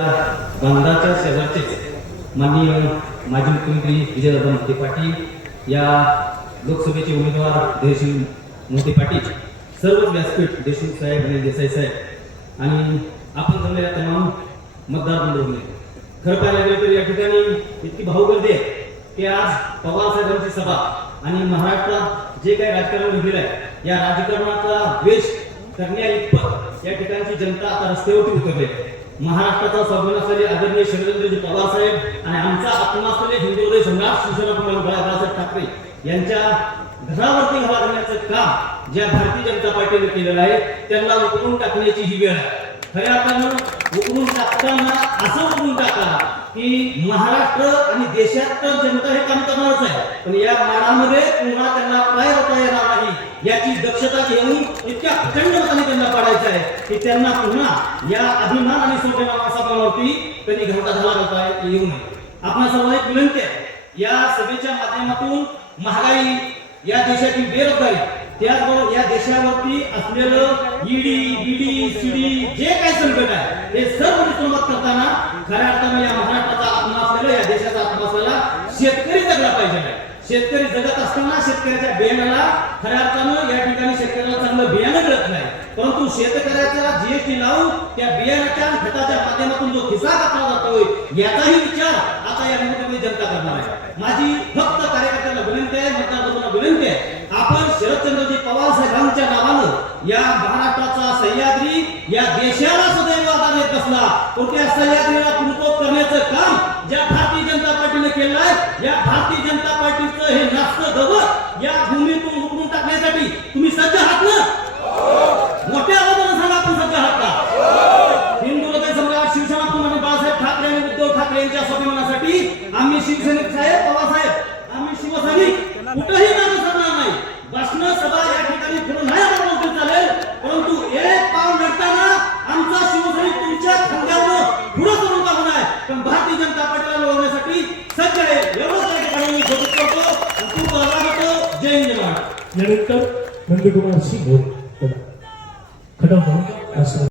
बांधाच्या शेजारचे माननीय माजी मुख्यमंत्री विजयदादा मोहिते पाटील या लोकसभेचे उमेदवार धैर्यशील मोहिते पाटील सर्वच व्यासपीठ देशमुख साहेब आणि देसाई साहेब आणि आपण जमलेल्या तमाम मतदार बंधूंनी खरं पाहायला गेलं तर या ठिकाणी इतकी भाऊगर्दी आहे की आज पवार साहेबांची सभा आणि महाराष्ट्रात जे काही राजकारण उभे आहे या राजकारणाचा द्वेष करण्या इतपत या ठिकाणची जनता आता रस्त्यावरती उतरली आहे. महाराष्ट्राचा स्वाभिमान असलेले आदरणीय शरदजी पवार साहेब आणि आमचा आत्मा असलेले हिंदू हृदय सम्राट शिवसेना प्रमुख बाळासाहेब ठाकरे यांच्या घरावरती हवा करण्याचं काम ज्या भारतीय जनता पार्टीने केलेलं आहे त्यांना उकळून टाकण्याची ही वेळ आहे. खऱ्या अर्थानं उकळून टाकताना असं उकळून टाका की महाराष्ट्र आणि देशात तर जनता हे काम करणारच आहे. पण या माडामध्ये पुन्हा त्यांना पाय होता येणार नाही याची दक्षता घेऊन इतक्या प्रचंड मताने त्यांना पाडा आहे की त्यांना पुन्हा या अभिमान आणि स्वाभिमानावरती कधी घाटा झाला होता येऊ नये. आपण सर्वांना एक विनंती आहे या सभेच्या माध्यमातून महागाई या देशाची बेरोजगारी त्याचबरोबर या देशावरती असलेलं ईडी बीडी सीडी जे काही संकट आहे हे सर्व निष्प्रमत करताना खऱ्या अर्थाने या महाराष्ट्राचा आत्मा असलेला या देशाचा आत्मा असलेला शेतकरी जगला पाहिजे. शेतकरी जगत असताना शेतकऱ्याच्या बियाण्याला खऱ्या अर्थानं या ठिकाणी शेतकऱ्याला परंतु शेतकऱ्याचा जीएसटी लावून त्या बियाण्याच्या आणि खताच्या माध्यमातून जो खिसा घातला जातोय याचाही विचार आता या निवडणुकीमध्ये जनता करणार आहे. माझी फक्त कार्यकर्त्यांना विनंती आहे मतदारांना विनंती आहे आपण शरदचंद्रजी पवार साहेबांच्या नावानं या महाराष्ट्राचा सह्याद्री या देशाला सदैव आधार येत असला पण त्या सह्याद्रीला पुरतोड करण्याचं काम ज्या भारतीय जनता पार्टीने केलं आहे या भारतीय जनता पार्टीचं हे नास्त गवत या भूमीतून उकळून टाकण्यासाठी तुम्ही करण्यासाठी आम्ही शिवसैनिक साहेब बाबासाहेब आम्ही शिवसैनिक कुठेही माणूस सरणार नाही. भाषण सभा या ठिकाणी फिरून नाही आपण चालेल. परंतु एक पाव नडताना आमचा शिवसैनिक तुमच्या खांद्यावर पुढे करून का आहे. पण भारतीय जनता पार्टीला लढवण्यासाठी सज्ज आहे एवढंच ठिकाणी मी करतो. खूप आभार मानतो. जय हिंद जय यानंतर नंदकुमार सिंह खडा असं